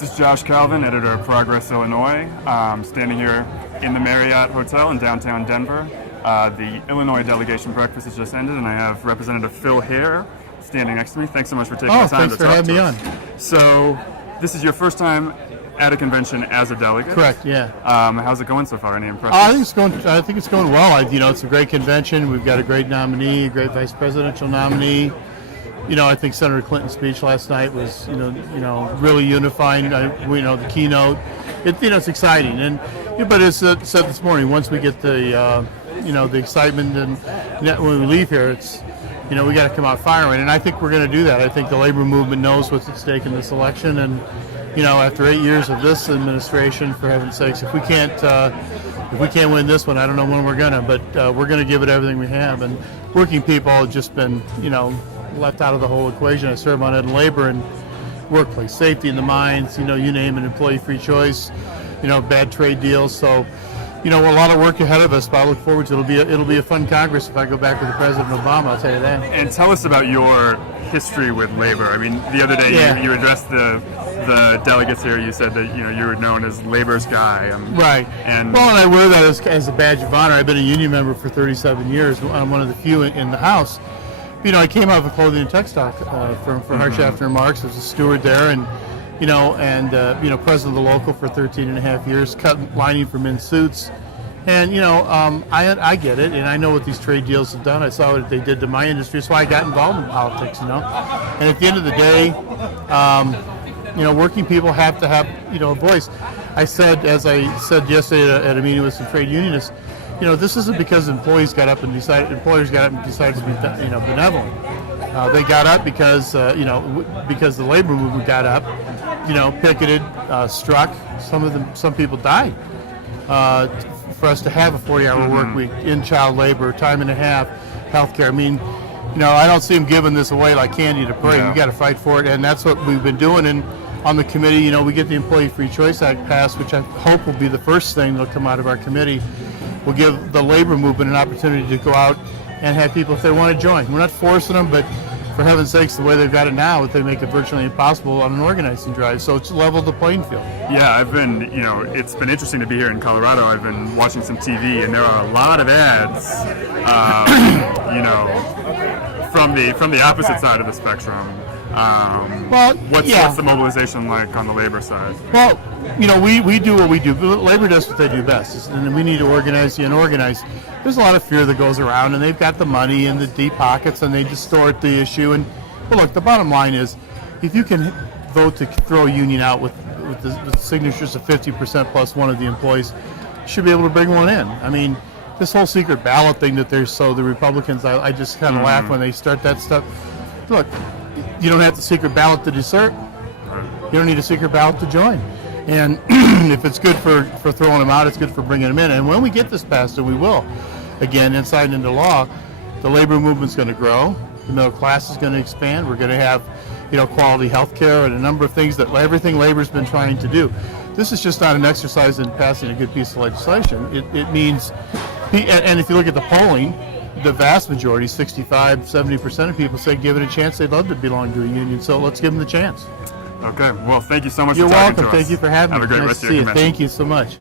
This is Josh Kalven, editor of Progress, Illinois. Standing here in the Marriott Hotel in downtown Denver. The Illinois delegation breakfast has just ended, and I have Representative Phil Hare standing next to me. Thanks so much for taking the time to talk to us. Thanks for having me on. So, this is your first time at a convention as a delegate? Correct, yeah. How's it going so far? Any impressions? I think it's going well. It's a great convention. We've got a great nominee, a great vice presidential nominee. I think Senator Clinton's speech last night was, really unifying. The keynote. It's exciting, but as I said this morning, once we get the excitement and when we leave here, it's, we got to come out firing, and I think we're going to do that. I think the labor movement knows what's at stake in this election, and after 8 years of this administration, for heaven's sakes, if we can't win this one, I don't know when we're gonna, but we're gonna give it everything we have. And working people have just been, left out of the whole equation. I serve on Ed and Labor and workplace safety in the mines, you name it, employee free choice, bad trade deals. So, a lot of work ahead of us, but I look forward to it. It'll be a fun Congress if I go back with President Obama, I'll tell you that. And tell us about your history with labor. I mean, the other day you addressed the delegates here. You said that you were known as labor's guy. Right. And I wear that as a badge of honor. I've been a union member for 37 years. I'm one of the few in the House. I came out of a clothing and textile firm for Harshaft and Marks. I was a steward there, and president of the local for 13 and a half years, cut lining for men's suits. And, I get it, and I know what these trade deals have done. I saw what they did to my industry, so I got involved in politics, And at the end of the day, working people have to have, a voice. As I said yesterday at a meeting with some trade unionists, this isn't because employers got up and decided to be, benevolent. They got up because the labor movement got up, picketed, struck. Some people died. For us to have a 40-hour work week in child labor, time and a half, healthcare. I mean, I don't see them giving this away like candy to parade. You got to fight for it, and that's what we've been doing. And on the committee, we get the Employee Free Choice Act passed, which I hope will be the first thing that'll come out of our committee. We'll give the labor movement an opportunity to go out and have people, if they want to join. We're not forcing them, but for heaven's sakes, the way they've got it now, they make it virtually impossible on an organizing drive. So it's leveled the playing field. Yeah, I've been, it's been interesting to be here in Colorado. I've been watching some TV, and there are a lot of ads, from the opposite side of the spectrum. What's the mobilization like on the labor side? Well, we do what we do. Labor does what they do best, and we need to organize the unorganized. There's a lot of fear that goes around, and they've got the money in the deep pockets, and they distort the issue. But look, the bottom line is, if you can vote to throw a union out with the signatures of 50% plus one of the employees, you should be able to bring one in. I mean, this whole secret ballot thing that the Republicans, I just kind of laugh when they start that stuff. Look, you don't have the secret ballot to desert. You don't need a secret ballot to join. And if it's good for throwing them out, it's good for bringing them in. And when we get this passed, and we will, again, inside and into law, the labor movement's going to grow. The middle class is going to expand. We're going to have, quality health care and a number of things everything labor's been trying to do. This is just not an exercise in passing a good piece of legislation. It means, and if you look at the polling, the vast majority, 65-70% of people say give it a chance. They'd love to belong to a union, so let's give them the chance. Okay, well, thank you so much for talking to us. You're welcome. Thank you for having me. Have a great rest of your convention. Thank you so much.